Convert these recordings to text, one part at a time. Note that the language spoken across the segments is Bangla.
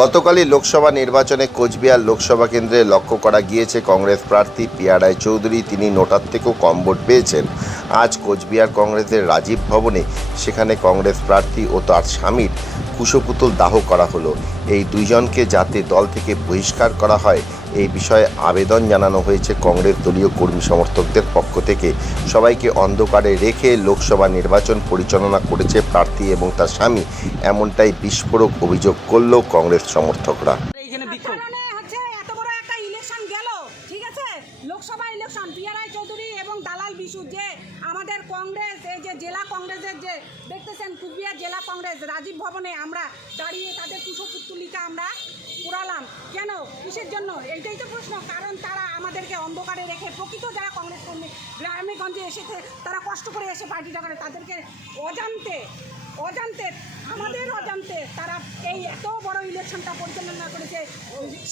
গতকালই লোকসভা নির্বাচনে কোচবিহার লোকসভা কেন্দ্রে লক্ষ্য করা গিয়েছে কংগ্রেস প্রার্থী পিয়া রায় চৌধুরী। তিনি নোটার থেকেও কম ভোট পেয়েছেন। আজ কোচবিহার কংগ্রেসের রাজীব ভবনে সেখানে কংগ্রেস প্রার্থী ও তার স্বামীর কুশপুতুল দাহ করা হলো। এই দুইজনকে যাতে দল থেকে বহিষ্কার করা হয় এই বিষয়ে আবেদন জানানো হয়েছে কংগ্রেস দলীয় কর্মী সমর্থকদের পক্ষ থেকে। সবাইকে অন্ধকারে রেখে লোকসভা নির্বাচন পরিচালনা করেছে প্রার্থী এবং তার স্বামী। এমনটাই বিস্ফোরক অভিযোগ করল কংগ্রেস সমর্থকরা। এইখানে বিক্ষোভ। কারণে হচ্ছে এত বড় একটা ইলেকশন গেল ঠিক আছে? লোকসভা ইলেকশন পিয়া চৌধুরী এবং দালাল বিশু যে আমাদের কংগ্রেস এই যে জেলা কংগ্রেসের যে দেখতেছেন কুচবিহার জেলা কংগ্রেস রাজীব ভবনে আমরা দাঁড়িয়ে কুশপুত্তলিকা আমরা পুরালাম কেন? কিসের জন্য? এইটাই তো প্রশ্ন। কারণ তারা আমাদেরকে অন্ধকারে রেখে প্রকৃত যারা কংগ্রেস কর্মী, গ্রামেগঞ্জে এসেছে তারা কষ্ট করে এসে পার্টিটা করে, তাদেরকে অজান্তে অজান্তে, আমাদের অজান্তে তারা এই এত বড় ইলেকশনটা পরিচালনা করেছে।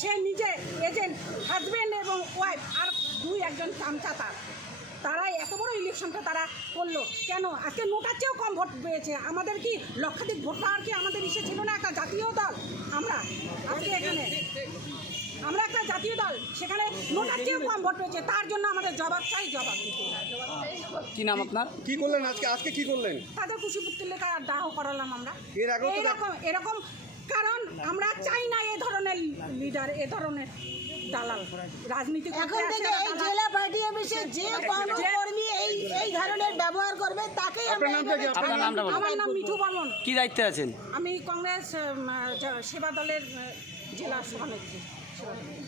সে নিজে এজেন্ট হাজবেন্ড এবং ওয়াইফ আর দুই একজন চামচা তার তারা এত বড় ইলেকশনটা তারা করল। কেন? আজকে নোটার চেয়েও কম ভোট পেয়েছে। আমাদের কি লক্ষাধিক ভোট পাওয়ার কি আমাদের ইসে ছিল না একটা জাতীয় দল? আমরা আজকে এখানে। আমরা একটা জাতীয় দল সেখানে নোটার চেয়েও কম ভোট পেয়েছে তার জন্য আমাদের জবাব চাই জবাব দিতে। কি নাম আপনার? কি করলেন আজকে? আজকে কি করলেন? তাদের কুশিপুত্তলিকা দাহ করালাম আমরা। এরকম এরকম কারণ আমরা চাই না এ ধরনের লিডার এ ধরনের দালাল। রাজনীতি এখন থেকে এই জেলা পার্টি অফিসে যে কোনো কর্মী এই এই ধরনের ব্যবহার করবে তাকেই আপনার নামটা কি? আপনার নামটা বলুন। আমার নাম মিঠু বর্মন কি দায়িত্বে আছেন আমি কংগ্রেস উম, আহ, সেবা দলের আহ, জেলা সভানেত্রী সেবা দলের।